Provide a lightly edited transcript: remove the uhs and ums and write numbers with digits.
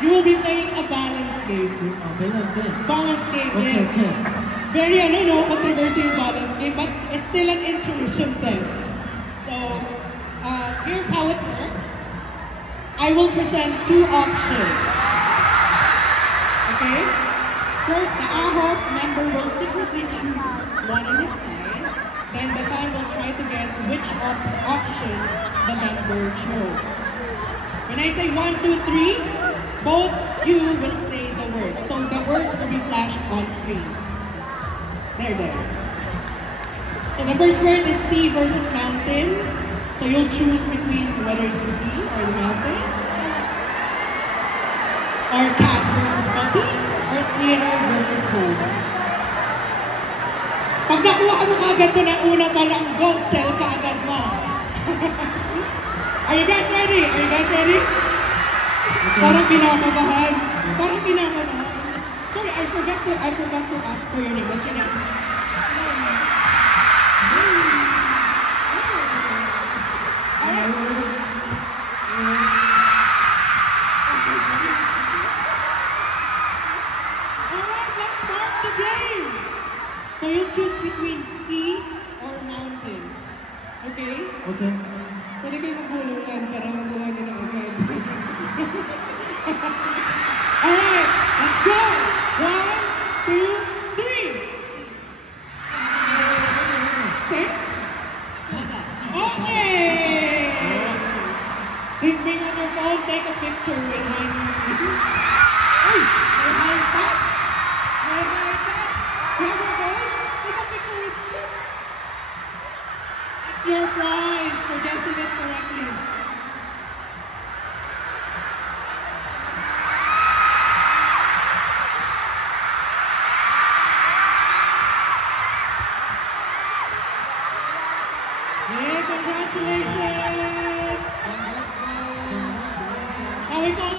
You will be playing a balance game. Balance game. Balance game, Okay, yes. okay. Very, controversial balance game, but it's still an intuition test. So, here's how it works. I will present two options. Okay? First, the AHOF member will secretly choose one on his side. Then the fan will try to guess which option the member chose. When I say 1, 2, 3, both you will say the word. So the words will be flashed on screen. There. So the first word is sea versus mountain. So you'll choose between whether it's the sea or the mountain. Or cat versus puppy. Or theater versus home. Pag nakuha mo kagad to ng una pa lang, go, sell ka agad mo. Are you guys ready? Okay. Parang kinakabahan. Sorry, I forgot to ask for your name. What's your name? Alright, let's start the game. So you'll choose between sea or mountain. Okay? Okay. Pwede kayo maghulungan para magawa nyo na agad. Alright, let's go! 1, 2, 3! Say? Okay! Please bring on your phone, take a picture with Honey. Hey, may high touch! You have your phone? Take a picture with this. It's your prize for guessing it correctly. Hey, congratulations!